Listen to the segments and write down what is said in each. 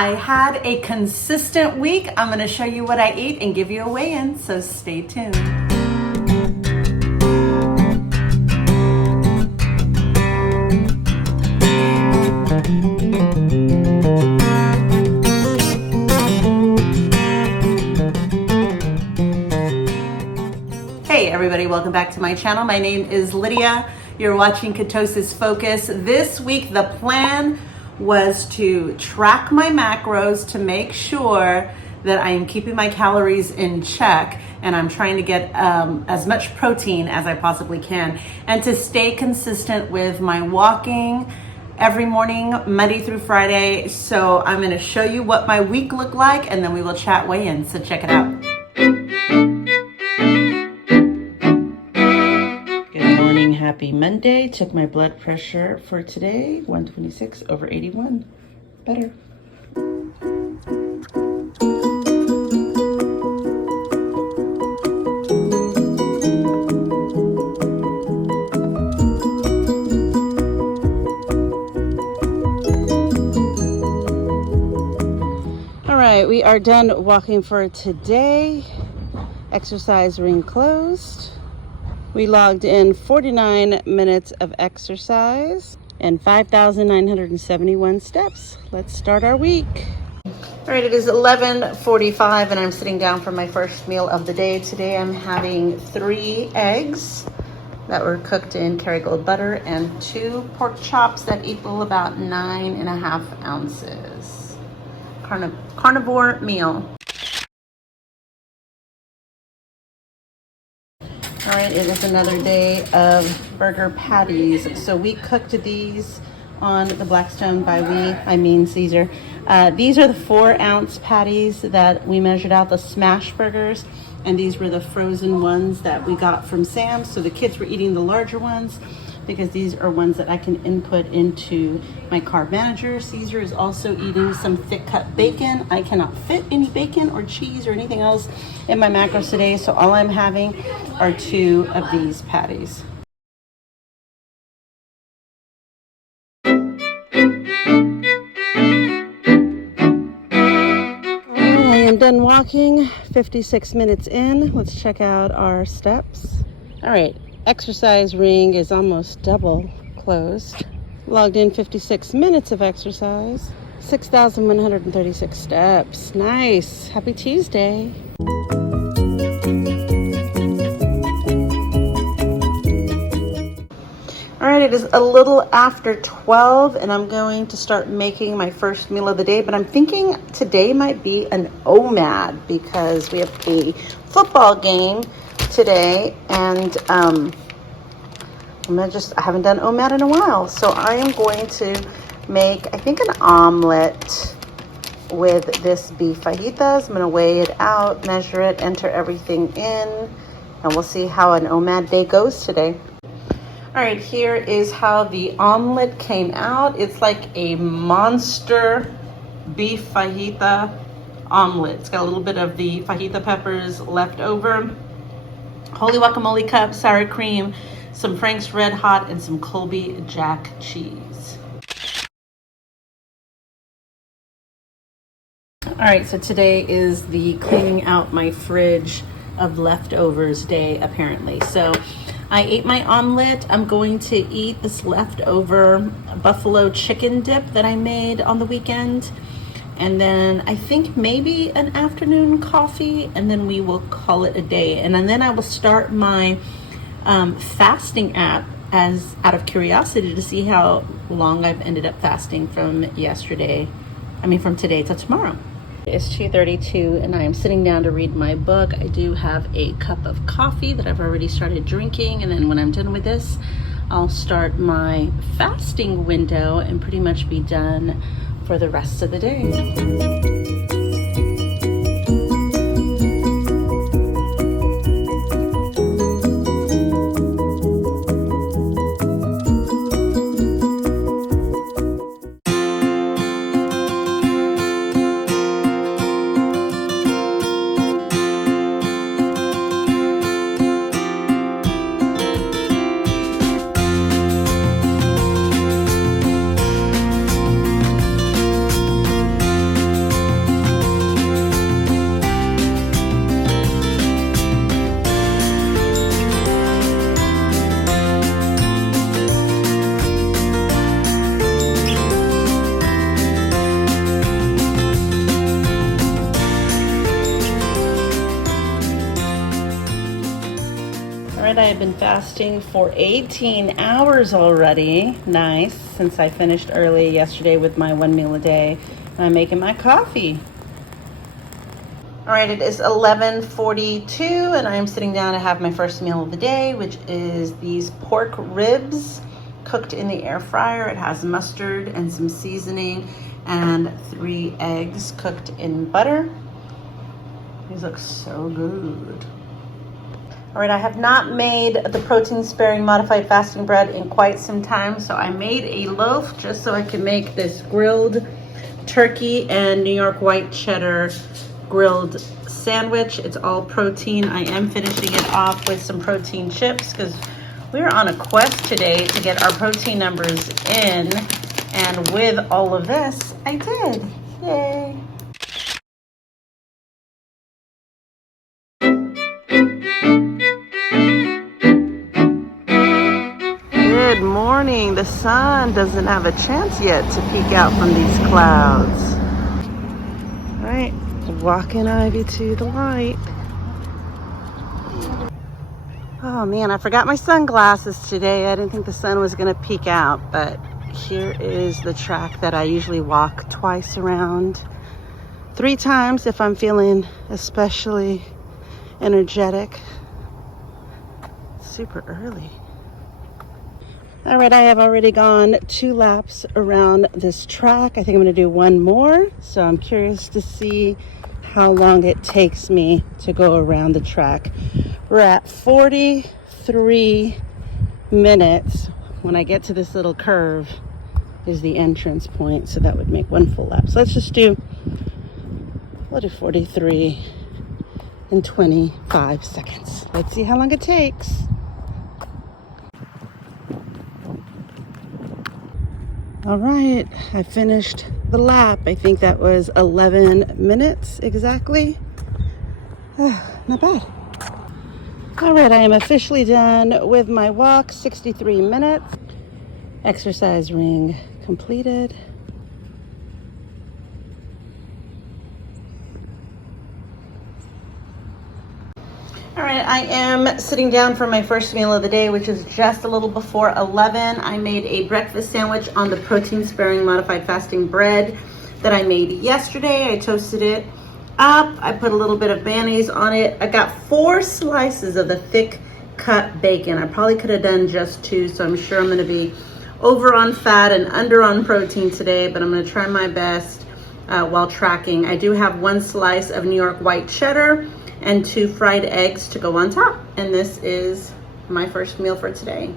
I had a consistent week. I'm going to show you what I eat and give you a weigh-in, so stay tuned. Hey everybody, welcome back to my channel. My name is Lydia. You're watching Ketosis Focus. This week the plan was to track my macros to make sure that I am keeping my calories in check and I'm trying to get as much protein as I possibly can, and to stay consistent with my walking every morning, Monday through Friday. So I'm going to show you what my week looked like and then we will chat weigh-in, so check it out. Happy Monday. Took my blood pressure for today, 126/81. Better. All right, we are done walking for today. Exercise ring closed. We logged in 49 minutes of exercise and 5,971 steps. Let's start our week. All right, it is 11:45 and I'm sitting down for my first meal of the day. Today I'm having 3 eggs that were cooked in Kerrygold butter and 2 pork chops that equal about 9.5 ounces. Carnivore meal. All right, it is another day of burger patties. So we cooked these on the Blackstone. By we, I mean Caesar. These are the 4-ounce patties that we measured out, the smash burgers. And these were the frozen ones that we got from Sam's. So the kids were eating the larger ones because these are ones that I can input into my carb manager. Caesar is also eating some thick cut bacon. I cannot fit any bacon or cheese or anything else in my macros today, so all I'm having are 2 of these patties. I am done walking, 56 minutes in. Let's check out our steps. All right. Exercise ring is almost double closed. Logged in 56 minutes of exercise. 6,136 steps. Nice. Happy Tuesday. All right, it is a little after 12 and I'm going to start making my first meal of the day, but I'm thinking today might be an OMAD because we have a football game today, and I haven't done OMAD in a while, so I am going to make, I think, an omelet with this beef fajitas. I'm going to weigh it out, measure it, enter everything in, and we'll see how an OMAD day goes today. All right, here is how the omelet came out. It's like a monster beef fajita omelet. It's got a little bit of the fajita peppers left over, holy guacamole cup, sour cream, some Frank's Red Hot, and some Colby Jack cheese. All right, so today is the cleaning out my fridge of leftovers day, apparently. So I ate my omelet. I'm going to eat this leftover buffalo chicken dip that I made on the weekend. And then I think maybe an afternoon coffee, and then we will call it a day. And then I will start my fasting app as out of curiosity to see how long I've ended up fasting from from today to tomorrow. It's 2:32 and I am sitting down to read my book. I do have a cup of coffee that I've already started drinking, and then when I'm done with this, I'll start my fasting window and pretty much be done for the rest of the day. have been fasting for 18 hours already. Nice, since I finished early yesterday with my 1 meal a day. I'm making my coffee. All right, it is 11:42 and I'm sitting down to have my first meal of the day, which is these pork ribs cooked in the air fryer. It has mustard and some seasoning and 3 eggs cooked in butter. These look so good. All right, I have not made the protein sparing modified fasting bread in quite some time, so I made a loaf just so I can make this grilled turkey and New York white cheddar grilled sandwich. It's all protein. I am finishing it off with some protein chips because we're on a quest today to get our protein numbers in, and with all of this, I did. Yay. Good morning. The sun doesn't have a chance yet to peek out from these clouds. All right, walking Ivy to the light. Oh man, I forgot my sunglasses today. I didn't think the sun was gonna peek out, but here is the track that I usually walk twice around, 3 times if I'm feeling especially energetic. Super early. All right, I have already gone 2 laps around this track. I think I'm gonna do 1 more. So I'm curious to see how long it takes me to go around the track. We're at 43 minutes. When I get to this little curve is the entrance point. So that would make 1 full lap. So let's just we'll do 43 in 25 seconds. Let's see how long it takes. All right, I finished the lap. I think that was 11 minutes exactly. Not bad. All right, I am officially done with my walk, 63 minutes. Exercise ring completed. All right, I am sitting down for my first meal of the day, which is just a little before 11. I made a breakfast sandwich on the protein sparing modified fasting bread that I made yesterday. I toasted it up. I put a little bit of mayonnaise on it. I got 4 slices of the thick cut bacon. I probably could have done just 2, so I'm sure I'm gonna be over on fat and under on protein today, but I'm gonna try my best while tracking. I do have 1 slice of New York white cheddar and 2 fried eggs to go on top. And this is my first meal for today.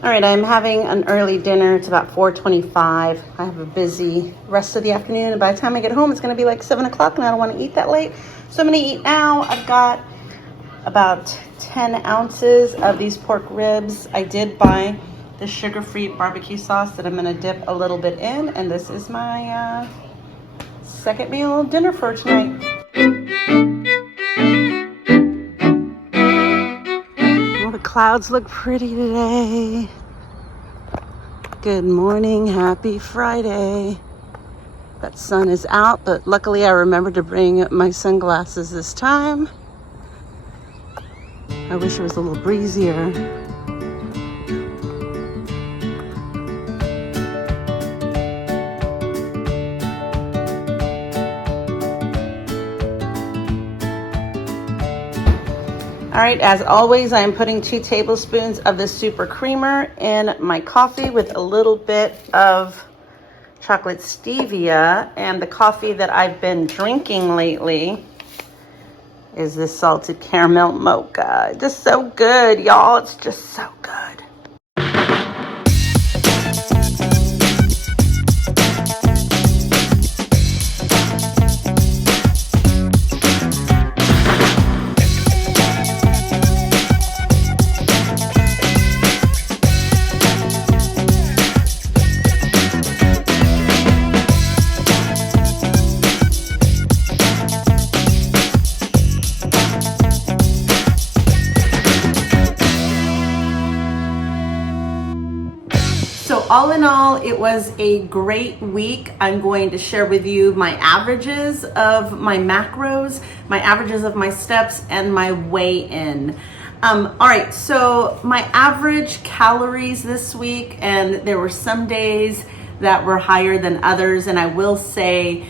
All right, I'm having an early dinner. It's about 4:25. I have a busy rest of the afternoon. And by the time I get home, it's gonna be like 7 o'clock and I don't wanna eat that late. So I'm gonna eat now. I've got about 10 ounces of these pork ribs. I did buy the sugar-free barbecue sauce that I'm gonna dip a little bit in. And this is my second meal dinner for tonight. The clouds look pretty today. Good morning, happy Friday. That sun is out, but luckily I remembered to bring my sunglasses this time. I wish it was a little breezier. All right, as always, I am putting 2 tablespoons of the super creamer in my coffee with a little bit of chocolate stevia. And the coffee that I've been drinking lately is this salted caramel mocha. Just so good, y'all. It's just so good. All in all, it was a great week. I'm going to share with you my averages of my macros, my averages of my steps, and my weigh-in. All right, so my average calories this week, and there were some days that were higher than others, and I will say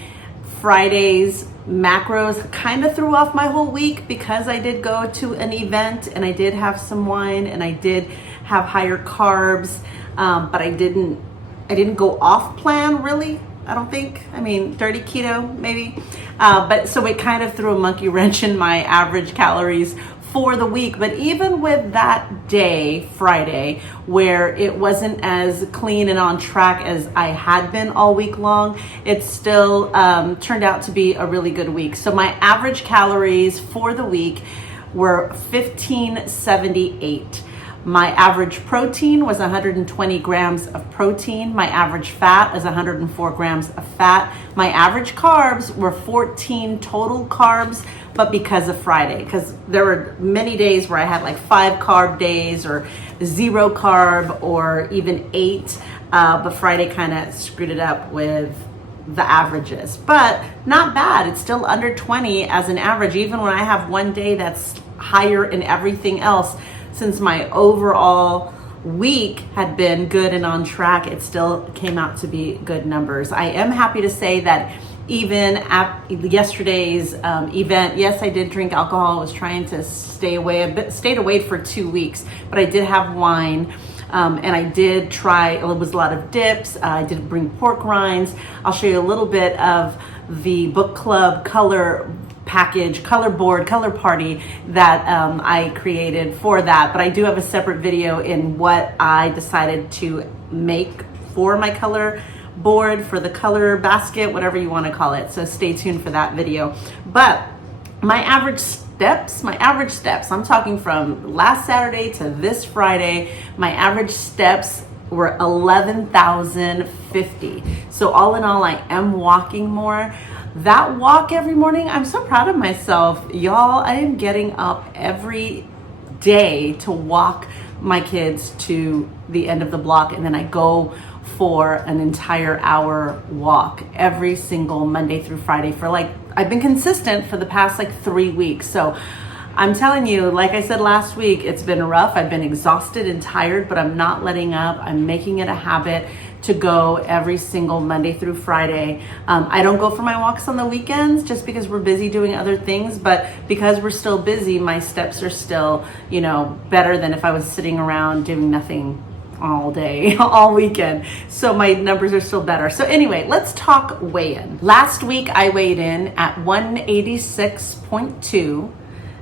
Friday's macros kind of threw off my whole week because I did go to an event and I did have some wine and I did have higher carbs, but I didn't go off plan really. I don't think. I mean, dirty keto maybe, but so it kind of threw a monkey wrench in my average calories for the week. But even with that day, Friday, where it wasn't as clean and on track as I had been all week long, it still turned out to be a really good week. So my average calories for the week were 1578. My average protein was 120 grams of protein. My average fat is 104 grams of fat. My average carbs were 14 total carbs, but because of Friday, because there were many days where I had like 5 carb days or 0 carb or even 8, but Friday kind of screwed it up with the averages, but not bad. It's still under 20 as an average, even when I have one day that's higher in everything else. Since my overall week had been good and on track, it still came out to be good numbers. I am happy to say that even at yesterday's event, yes, I did drink alcohol. I was trying to stayed away for 2 weeks, but I did have wine. And I did try, it was a lot of dips. I did bring pork rinds. I'll show you a little bit of the book club color package, color board, color party that I created for that. But I do have a separate video in what I decided to make for my color board, for the color basket, whatever you want to call it. So stay tuned for that video. But my average steps, I'm talking from last Saturday to this Friday, my average steps were 11,050. So all in all, I am walking more. That walk every morning, I'm so proud of myself. Y'all, I am getting up every day to walk my kids to the end of the block, and then I go for an entire hour walk every single Monday through Friday for I've been consistent for the past 3 weeks. So I'm telling you, like I said last week, it's been rough. I've been exhausted and tired, but I'm not letting up. I'm making it a habit to go every single Monday through Friday. I don't go for my walks on the weekends just because we're busy doing other things, but because we're still busy, my steps are still, better than if I was sitting around doing nothing all day, all weekend. So my numbers are still better. So anyway, let's talk weigh-in. Last week I weighed in at 186.2.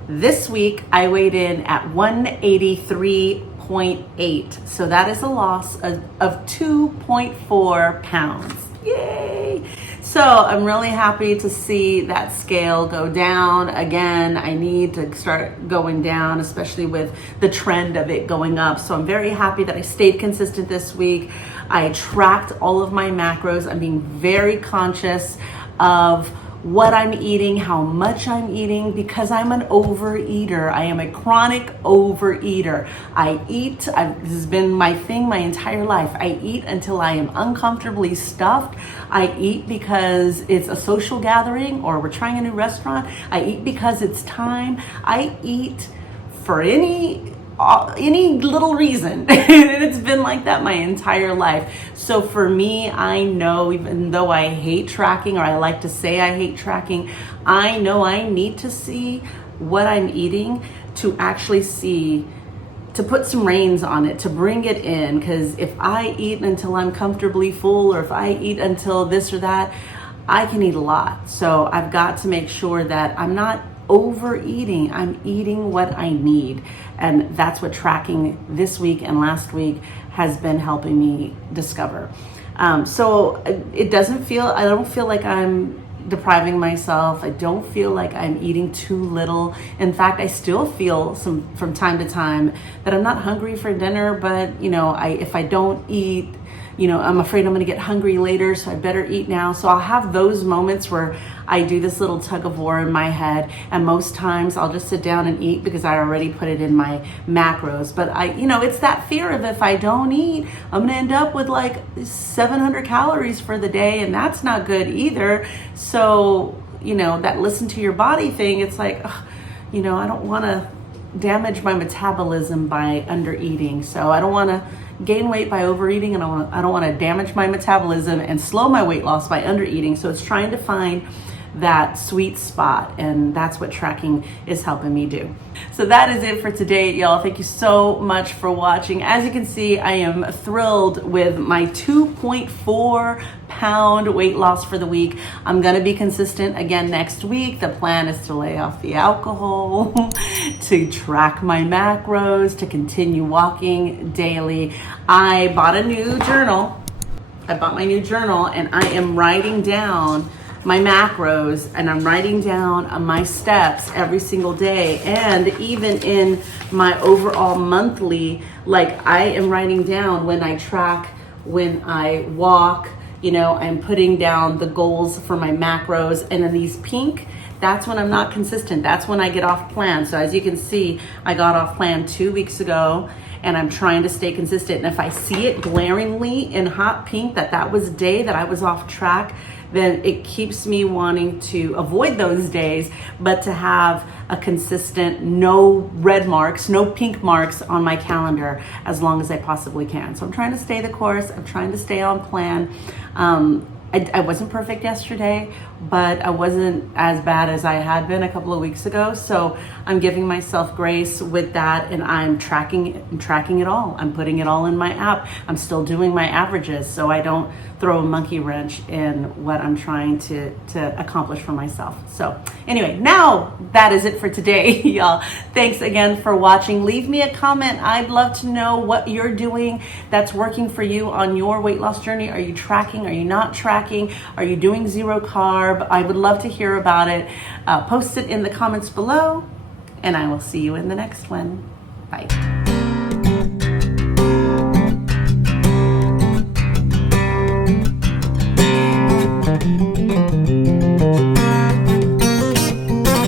This week I weighed in at 183.8. So that is a loss of 2.4 pounds. Yay! So I'm really happy to see that scale go down. Again, I need to start going down, especially with the trend of it going up. So I'm very happy that I stayed consistent this week. I tracked all of my macros. I'm being very conscious of what I'm eating, how much I'm eating, because I'm an overeater. I am a chronic overeater. I eat, this has been my thing my entire life. I eat until I am uncomfortably stuffed. I eat because it's a social gathering or we're trying a new restaurant. I eat because it's time. I eat for any little reason. It's been like that my entire life. So for me, I know, even though I hate tracking, or I like to say I hate tracking, I know I need to see what I'm eating to actually see, to put some reins on it, to bring it in. Because if I eat until I'm comfortably full, or if I eat until this or that, I can eat a lot. So I've got to make sure that I'm not overeating. I'm eating what I need. And that's what tracking this week and last week has been helping me discover. So it doesn't feel, I don't feel like I'm depriving myself. I don't feel like I'm eating too little. In fact, I still feel from time to time that I'm not hungry for dinner, but if I don't eat, I'm afraid I'm going to get hungry later, so I better eat now. So I'll have those moments where I do this little tug of war in my head, and most times I'll just sit down and eat because I already put it in my macros. But it's that fear of, if I don't eat, I'm going to end up with 700 calories for the day, and that's not good either. So, that listen to your body thing, it's I don't want to damage my metabolism by under eating. So I don't want to gain weight by overeating, and I don't want to damage my metabolism and slow my weight loss by under eating. So it's trying to find that sweet spot, and that's what tracking is helping me do. So that is it for today, y'all. Thank you so much for watching. As you can see, I am thrilled with my 2.4 pound weight loss for the week. I'm gonna be consistent again next week. The plan is to lay off the alcohol, to track my macros, to continue walking daily. I bought a new journal. I bought my new journal, and I am writing down my macros, and I'm writing down my steps every single day. And even in my overall monthly, like I am writing down when I track, when I walk, you know, I'm putting down the goals for my macros. And in these pink, that's when I'm not consistent. That's when I get off plan. So as you can see, I got off plan 2 weeks ago, and I'm trying to stay consistent. And if I see it glaringly in hot pink that was a day that I was off track, then it keeps me wanting to avoid those days, but to have a consistent, no red marks, no pink marks on my calendar as long as I possibly can. So I'm trying to stay the course. I'm trying to stay on plan. I wasn't perfect yesterday, but I wasn't as bad as I had been a couple of weeks ago. So I'm giving myself grace with that, and I'm tracking it all. I'm putting it all in my app. I'm still doing my averages, so I don't throw a monkey wrench in what I'm trying to accomplish for myself. So anyway, now that is it for today, y'all. Thanks again for watching. Leave me a comment. I'd love to know what you're doing that's working for you on your weight loss journey. Are you tracking? Are you not tracking? Are you doing zero carb? I would love to hear about it. Post it in the comments below, and I will see you in the next one. Bye.